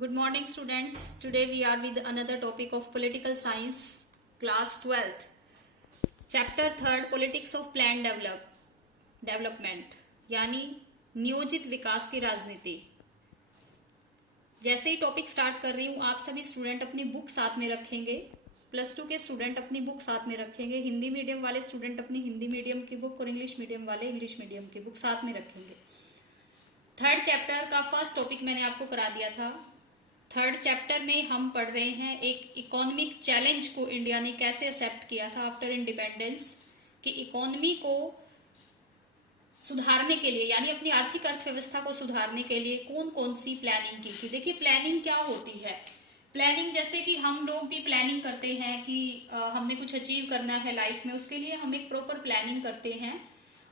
Good morning students. Today we are with another topic of political science, class 12th. Chapter 3rd, politics of planned development यानी नियोजित विकास की राजनीति। जैसे ही topic start कर रही हूँ, आप सभी स्टूडेंट अपनी बुक साथ में रखेंगे। +2 के स्टूडेंट अपनी बुक साथ में रखेंगे, हिंदी मीडियम वाले स्टूडेंट अपनी हिंदी मीडियम की बुक और इंग्लिश मीडियम वाले इंग्लिश मीडियम की बुक साथ में रखेंगे। थर्ड चैप्टर का फर्स्ट टॉपिक मैंने आपको करा दिया था। थर्ड चैप्टर में हम पढ़ रहे हैं एक इकोनॉमिक चैलेंज को इंडिया ने कैसे एक्सेप्ट किया था आफ्टर इंडिपेंडेंस, कि इकोनॉमी को सुधारने के लिए यानी अपनी आर्थिक अर्थव्यवस्था को सुधारने के लिए कौन कौन सी प्लानिंग की थी। देखिए प्लानिंग क्या होती है। प्लानिंग जैसे कि हम लोग भी प्लानिंग करते हैं कि हमने कुछ अचीव करना है लाइफ में, उसके लिए हम एक प्रॉपर प्लानिंग करते हैं।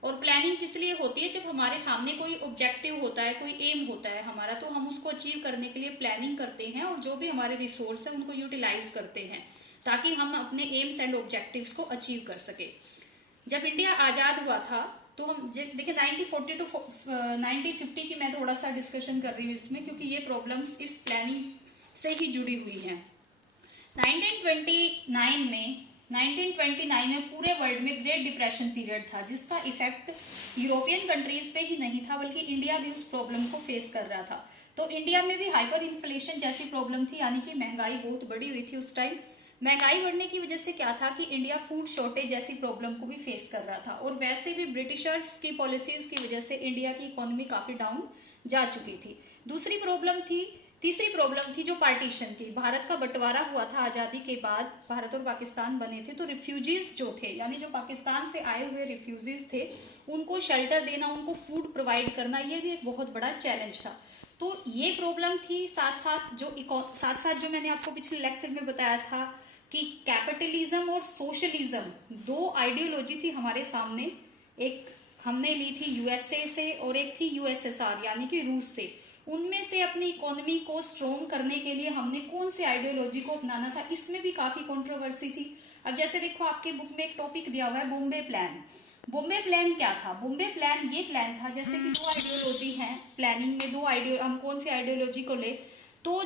और प्लानिंग किस लिए होती है? जब हमारे सामने कोई ऑब्जेक्टिव होता है, कोई एम होता है हमारा, तो हम उसको अचीव करने के लिए प्लानिंग करते हैं और जो भी हमारे रिसोर्स है उनको यूटिलाइज करते हैं ताकि हम अपने एम्स एंड ऑब्जेक्टिव्स को अचीव कर सके। जब इंडिया आजाद हुआ था तो हम देखिए 1940 टू 1950 की मैं थोड़ा सा डिस्कशन कर रही हूँ इसमें, क्योंकि ये प्रॉब्लम्स इस प्लानिंग से ही जुड़ी हुई हैं। 1929 में पूरे वर्ल्ड में ग्रेट डिप्रेशन पीरियड था, जिसका इफेक्ट यूरोपियन कंट्रीज पे ही नहीं था बल्कि इंडिया भी उस प्रॉब्लम को फेस कर रहा था। तो इंडिया में भी हाइपर इन्फ्लेशन जैसी प्रॉब्लम थी, यानी कि महंगाई बहुत बढ़ी हुई थी उस टाइम। महंगाई बढ़ने की वजह से क्या था कि इंडिया फूड शॉर्टेज जैसी प्रॉब्लम को भी फेस कर रहा था, और वैसे भी ब्रिटिशर्स की पॉलिसीज की वजह से इंडिया की इकोनॉमी काफी डाउन जा चुकी थी। तीसरी प्रॉब्लम थी जो पार्टीशन की। भारत का बंटवारा हुआ था आजादी के बाद, भारत और पाकिस्तान बने थे, तो रिफ्यूजीज जो थे यानी जो पाकिस्तान से आए हुए रिफ्यूजीज थे उनको शेल्टर देना, उनको फूड प्रोवाइड करना, ये भी एक बहुत बड़ा चैलेंज था। तो ये प्रॉब्लम थी। साथ साथ जो मैंने आपको पिछले लेक्चर में बताया था कि कैपिटलिज्म और सोशलिज्म दो आइडियोलॉजी थी हमारे सामने। एक हमने ली थी यूएसए से और एक थी यूएसएसआर यानी कि रूस से। उनमें से अपनी इकोनॉमी को स्ट्रॉन्ग करने के लिए हमने कौन सी आइडियोलॉजी को अपनाना था, इसमें भी काफी कंट्रोवर्सी थी। अब जैसे देखो आपके बुक में एक टॉपिक दिया हुआ है बॉम्बे प्लान। बॉम्बे प्लान क्या था? बॉम्बे प्लान ये प्लान था, जैसे कि दो आइडियोलॉजी है प्लानिंग में, हम कौन सी आइडियोलॉजी को ले तो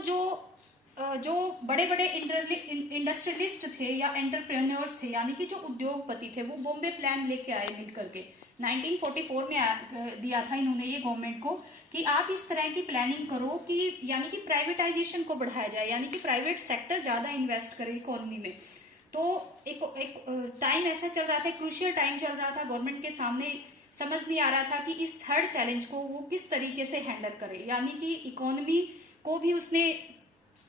जो बड़े बड़े इंडस्ट्रियलिस्ट थे या एंटरप्रेन्योर्स थे यानी कि जो उद्योगपति थे, वो बॉम्बे प्लान लेके आए मिल करके 1944 में दिया था इन्होंने ये गवर्नमेंट को कि आप इस तरह की प्लानिंग करो कि यानी कि प्राइवेटाइजेशन को बढ़ाया जाए, यानी कि प्राइवेट सेक्टर ज्यादा इन्वेस्ट करे इकोनॉमी में। तो एक टाइम ऐसा चल रहा था, क्रूशियल टाइम चल रहा था, गवर्नमेंट के सामने समझ नहीं आ रहा था कि इस थर्ड चैलेंज को वो किस तरीके से हैंडल करे, यानी कि इकोनॉमी को भी उसने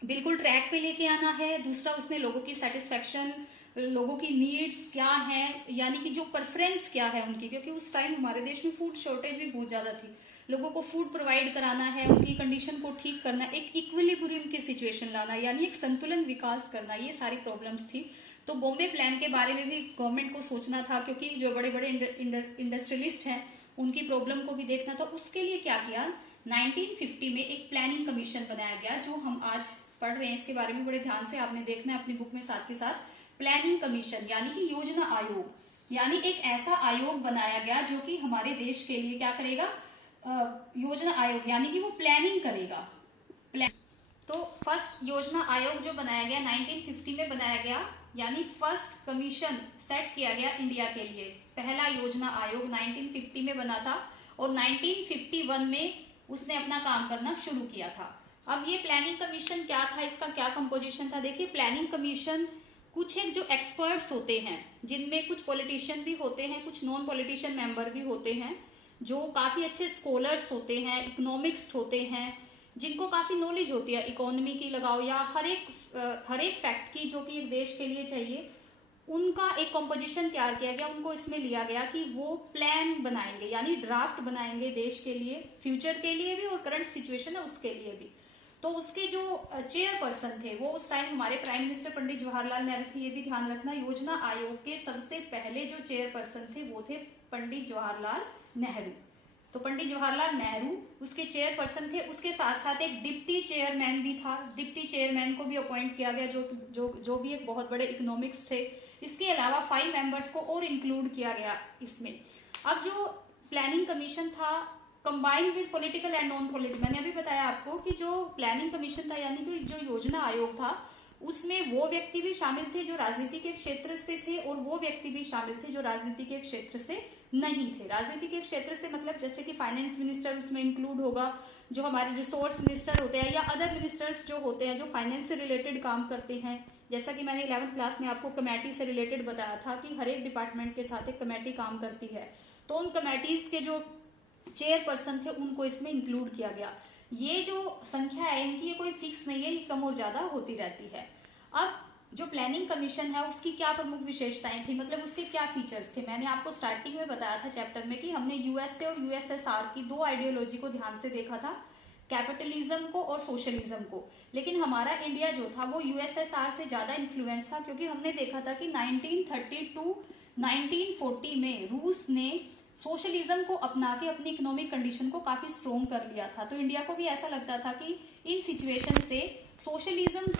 बिल्कुल ट्रैक पे लेके आना है। दूसरा, उसने लोगों की सेटिस्फेक्शन, लोगों की नीड्स क्या है, यानी कि जो प्रेफरेंस क्या है उनकी, क्योंकि उस टाइम हमारे देश में फूड शॉर्टेज भी बहुत ज्यादा थी। लोगों को फूड प्रोवाइड कराना है, उनकी कंडीशन को ठीक करना, एक इक्विलिब्रियम की सिचुएशन लाना, यानी एक संतुलन विकास करना, ये सारी प्रॉब्लम्स थी। तो बॉम्बे प्लान के बारे में भी गवर्नमेंट को सोचना था, क्योंकि जो बड़े बड़े इंडस्ट्रियलिस्ट हैं उनकी प्रॉब्लम को भी देखना था। उसके लिए क्या किया, 1950 में एक प्लानिंग कमीशन बनाया गया, जो हम आज पढ़ रहे हैं। इसके बारे में बड़े ध्यान से आपने देखना है अपनी बुक में साथ के साथ। प्लानिंग कमीशन यानी कि योजना आयोग, यानी एक ऐसा आयोग बनाया गया जो कि हमारे देश के लिए क्या करेगा, योजना आयोग यानी कि वो प्लानिंग करेगा। तो फर्स्ट योजना आयोग जो बनाया गया 1950 में बनाया गया, यानी फर्स्ट कमीशन सेट किया गया इंडिया के लिए। पहला योजना आयोग 1950 में बना था और 1951 में उसने अपना काम करना शुरू किया था। अब ये प्लानिंग कमीशन क्या था, इसका क्या कंपोजिशन था? देखिए प्लानिंग कमीशन कुछ एक जो एक्सपर्ट्स होते हैं, जिनमें कुछ पॉलिटिशियन भी होते हैं, कुछ नॉन पॉलिटिशियन मेंबर भी होते हैं, जो काफी अच्छे स्कॉलर्स होते हैं, इकोनॉमिक्स होते हैं, जिनको काफी नॉलेज होती है इकोनॉमी की लगाओ या हर एक फैक्ट की जो कि एक देश के लिए चाहिए, उनका एक कंपोजिशन तैयार किया गया। उनको इसमें लिया गया कि वो प्लान बनाएंगे यानी ड्राफ्ट बनाएंगे देश के लिए, फ्यूचर के लिए भी और करंट सिचुएशन है उसके लिए भी। तो उसके जो चेयरपर्सन थे वो उस टाइम हमारे प्राइम मिनिस्टर पंडित जवाहरलाल नेहरू थे। ये भी ध्यान रखना, योजना आयोग के सबसे पहले जो चेयरपर्सन थे वो थे पंडित जवाहरलाल नेहरू। तो पंडित जवाहरलाल नेहरू उसके चेयरपर्सन थे। उसके साथ साथ एक डिप्टी चेयरमैन भी था, डिप्टी चेयरमैन को भी अपॉइंट किया गया, जो भी एक बहुत बड़े इकोनॉमिक्स थे। इसके अलावा 5 मेंबर्स को और इंक्लूड किया गया इसमें। अब जो प्लानिंग कमीशन था combine with political and non political, मैंने अभी बताया आपको कि जो प्लानिंग कमीशन था यानी कि जो योजना आयोग था उसमें वो व्यक्ति भी शामिल थे जो राजनीति के क्षेत्र से थे और वो व्यक्ति भी शामिल थे जो राजनीति के क्षेत्र से नहीं थे। राजनीति के क्षेत्र से मतलब जैसे कि फाइनेंस मिनिस्टर उसमें इंक्लूड होगा, जो हमारे रिसोर्स मिनिस्टर होते हैं या अदर मिनिस्टर्स जो होते हैं जो फाइनेंस से रिलेटेड काम करते हैं। जैसा कि मैंने 11th क्लास में आपको कमेटी से रिलेटेड बताया था कि हर एक डिपार्टमेंट के साथ एक कमेटी काम करती है, तो उन कमेटीज के जो चेयरपर्सन थे उनको इसमें इंक्लूड किया गया। ये जो संख्या है इनकी ये कोई फिक्स नहीं है, ये कम और ज्यादा होती रहती है। अब जो प्लानिंग कमीशन है उसकी क्या प्रमुख विशेषताएं थी, मतलब उसके क्या फीचर्स थे, मैंने आपको स्टार्टिंग में बताया था चैप्टर में कि हमने यूएसए और यूएसएसआर की दो आइडियोलॉजी को ध्यान से देखा था, कैपिटलिज्म को और सोशलिज्म को। लेकिन हमारा इंडिया जो था वो यूएसएसआर से ज्यादा इन्फ्लुएंस था, क्योंकि हमने देखा था कि 1930 टू 1940 में रूस ने सोशलिज्म को अपना के अपनी इकोनॉमिक कंडीशन को काफी स्ट्रोंग कर लिया था। तो इंडिया को भी ऐसा लगता था कि इन सिचुएशन से सोशलिज्म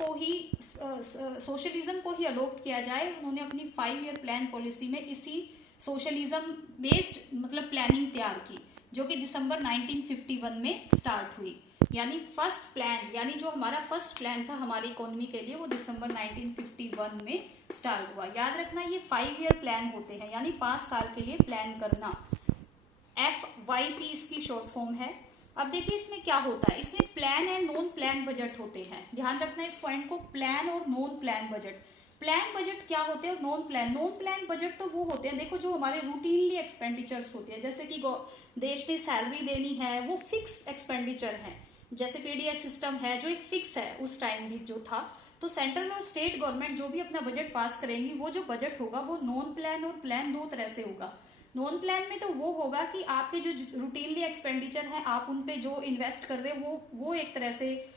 को ही अडॉप्ट किया जाए। उन्होंने अपनी 5 ईयर प्लान पॉलिसी में इसी सोशलिज्म बेस्ड मतलब प्लानिंग तैयार की, जो कि दिसंबर 1951 में स्टार्ट हुई। यानी फर्स्ट प्लान, यानी जो हमारा फर्स्ट प्लान था हमारी इकोनॉमी के लिए वो दिसंबर 1951 में स्टार्ट हुआ। याद रखना ये 5 ईयर प्लान होते हैं, यानी 5 साल के लिए प्लान करना। FYP इसकी शॉर्ट फॉर्म है। अब देखिए इसमें क्या होता है, इसमें plan and non plan budget होते हैं, ध्यान रखना इस पॉइंट को, प्लान और non plan budget. Plan budget क्या होते हैं और नॉन प्लान बजट तो वो होते हैं, देखो जो हमारे रूटीनली एक्सपेंडिचर्स होते हैं, जैसे कि देश ने सैलरी देनी है वो फिक्स एक्सपेंडिचर है, जैसे पीडीएस सिस्टम है जो एक फिक्स है उस टाइम भी जो था। तो सेंट्रल और स्टेट गवर्नमेंट जो भी अपना बजट पास करेंगी वो जो बजट होगा वो नॉन प्लान और प्लान दो तरह से होगा। नॉन प्लान में तो वो होगा कि आपके जो रूटीनली एक्सपेंडिचर है आप उन पे जो इन्वेस्ट कर रहे हो वो एक तरह से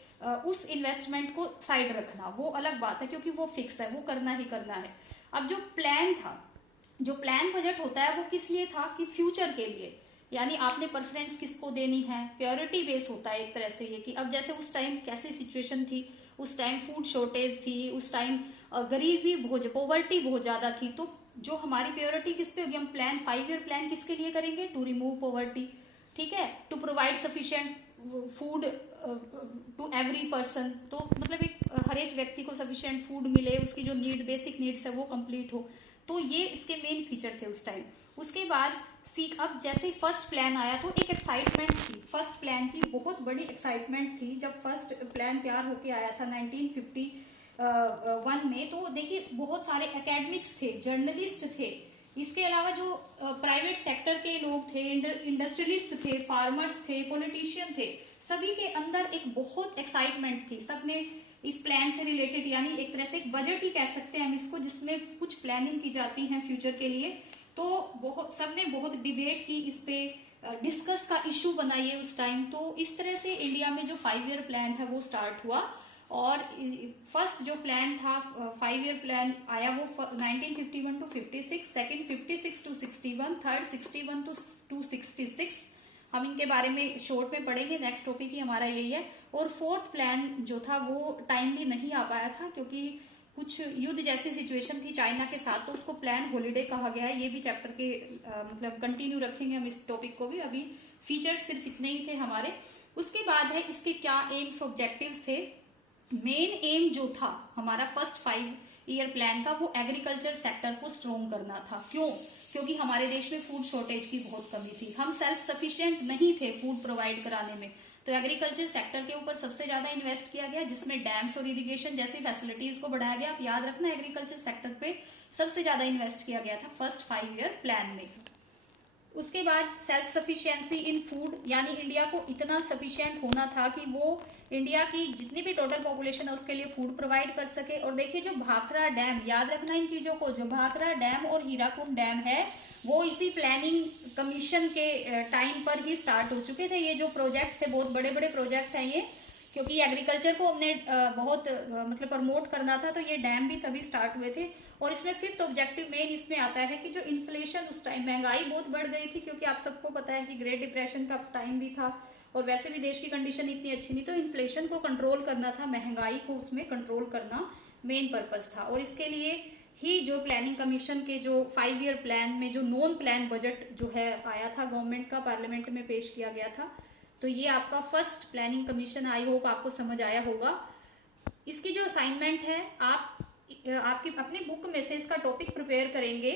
उस इन्वेस्टमेंट को साइड रखना, वो अलग बात है क्योंकि वो फिक्स है, वो करना ही करना है। अब जो प्लान था, जो प्लान बजट होता है वो किस लिए था कि फ्यूचर के लिए, यानी आपने प्रेफरेंस किसको देनी है, प्योरिटी बेस होता है एक तरह से ये कि अब जैसे उस टाइम कैसी सिचुएशन थी, उस टाइम फूड शॉर्टेज थी, उस टाइम गरीबी पॉवर्टी बहुत ज्यादा थी, तो जो हमारी प्योरिटी किस पे होगी, हम प्लान 5 ईयर प्लान किसके लिए करेंगे, टू रिमूव पॉवर्टी, ठीक है, to provide sufficient food to every person, तो मतलब एक हर एक व्यक्ति को सफिशिएंट फूड मिले, उसकी जो नीड बेसिक नीड्स है वो कंप्लीट हो, तो ये इसके मेन फीचर थे उस टाइम। उसके बाद अब जैसे फर्स्ट प्लान आया तो एक एक्साइटमेंट थी, फर्स्ट प्लान की बहुत बड़ी एक्साइटमेंट थी जब फर्स्ट प्लान तैयार होके आया था 1951 में। तो देखिए बहुत सारे एकेडमिक्स थे, जर्नलिस्ट थे, इसके अलावा जो प्राइवेट सेक्टर के लोग थे, इंडस्ट्रियलिस्ट थे, फार्मर्स थे, पॉलिटिशियन थे, सभी के अंदर एक बहुत एक्साइटमेंट थी। सबने इस प्लान से रिलेटेड, यानी एक तरह से एक बजट ही कह सकते हैं हम इसको, जिसमें कुछ प्लानिंग की जाती है फ्यूचर के लिए, तो सबने बहुत डिबेट की इस पे, डिस्कस का इशू बनाइए उस टाइम। तो इस तरह से इंडिया में जो 5 ईयर प्लान है वो स्टार्ट हुआ, और फर्स्ट जो प्लान था 5 ईयर प्लान आया वो 1951 to 56, second 56 to 61, third 61 to 66, हम इनके बारे में शॉर्ट में पढ़ेंगे, नेक्स्ट टॉपिक ही हमारा यही है। और फोर्थ प्लान जो था वो टाइमली नहीं आ पाया था क्योंकि कुछ युद्ध जैसी सिचुएशन थी चाइना के साथ, तो उसको प्लान हॉलीडे कहा गया है। ये भी चैप्टर के मतलब कंटिन्यू रखेंगे हम इस टॉपिक को भी, अभी फीचर्स सिर्फ इतने ही थे हमारे। उसके बाद है इसके क्या एम्स ऑब्जेक्टिव्स थे। मेन एम जो था हमारा फर्स्ट 5 ईयर प्लान का वो एग्रीकल्चर सेक्टर को स्ट्रोंग करना था। क्यों? क्योंकि हमारे देश में फूड शॉर्टेज की बहुत कमी थी, हम सेल्फ सफिशिएंट नहीं थे फूड प्रोवाइड कराने में, तो एग्रीकल्चर सेक्टर के ऊपर सबसे ज्यादा इन्वेस्ट किया गया, जिसमें डैम्स और इरिगेशन जैसी फैसिलिटीज को बढ़ाया गया। आप याद रखना एग्रीकल्चर सेक्टर पे सबसे ज्यादा इन्वेस्ट किया गया था फर्स्ट 5 ईयर प्लान में। उसके बाद सेल्फ सफिशिएंसी इन फूड, यानी इंडिया को इतना सफिशिएंट होना था कि वो इंडिया की जितनी भी टोटल पॉपुलेशन है उसके लिए फूड प्रोवाइड कर सके। और देखिए जो भाखड़ा डैम, याद रखना इन चीजों को, जो भाखड़ा डैम और हीराकुंड डैम है वो इसी प्लानिंग कमीशन के टाइम पर ही स्टार्ट हो चुके थे। ये जो प्रोजेक्ट थे बहुत बड़े बड़े प्रोजेक्ट हैं ये, क्योंकि एग्रीकल्चर को हमने बहुत मतलब प्रमोट करना था, तो ये डैम भी तभी स्टार्ट हुए थे। और इसमें फिफ्थ ऑब्जेक्टिव मेन इसमें आता है कि जो इन्फ्लेशन, उस टाइम महंगाई बहुत बढ़ गई थी, क्योंकि आप सबको पता है कि ग्रेट डिप्रेशन का टाइम भी था और वैसे भी देश की कंडीशन इतनी अच्छी नहीं, तो इन्फ्लेशन को कंट्रोल करना था, महंगाई को उसमें कंट्रोल करना मेन पर्पस था। और इसके लिए ही जो प्लानिंग कमीशन के जो 5 ईयर प्लान में जो नॉन प्लान बजट जो है आया था गवर्नमेंट का, पार्लियामेंट में पेश किया गया था। तो ये आपका first planning commission, I hope आपको समझ आया होगा। इसकी जो असाइनमेंट है, आप आपकी अपनी बुक में से इसका टॉपिक प्रिपेयर करेंगे।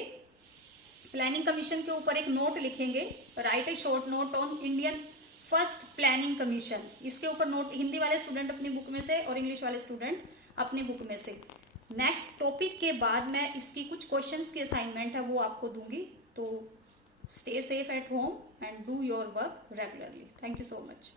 प्लानिंग कमीशन के ऊपर एक नोट लिखेंगे, right A short note on Indian first planning commission. इसके ऊपर नोट हिंदी वाले स्टूडेंट अपनी बुक में से और इंग्लिश वाले स्टूडेंट अपनी बुक में से। नेक्स्ट टॉपिक के बाद मैं इसकी कुछ क्वेश्चंस की असाइनमेंट है वो आपको दूंगी। तो stay safe at home and do your work regularly. Thank you so much.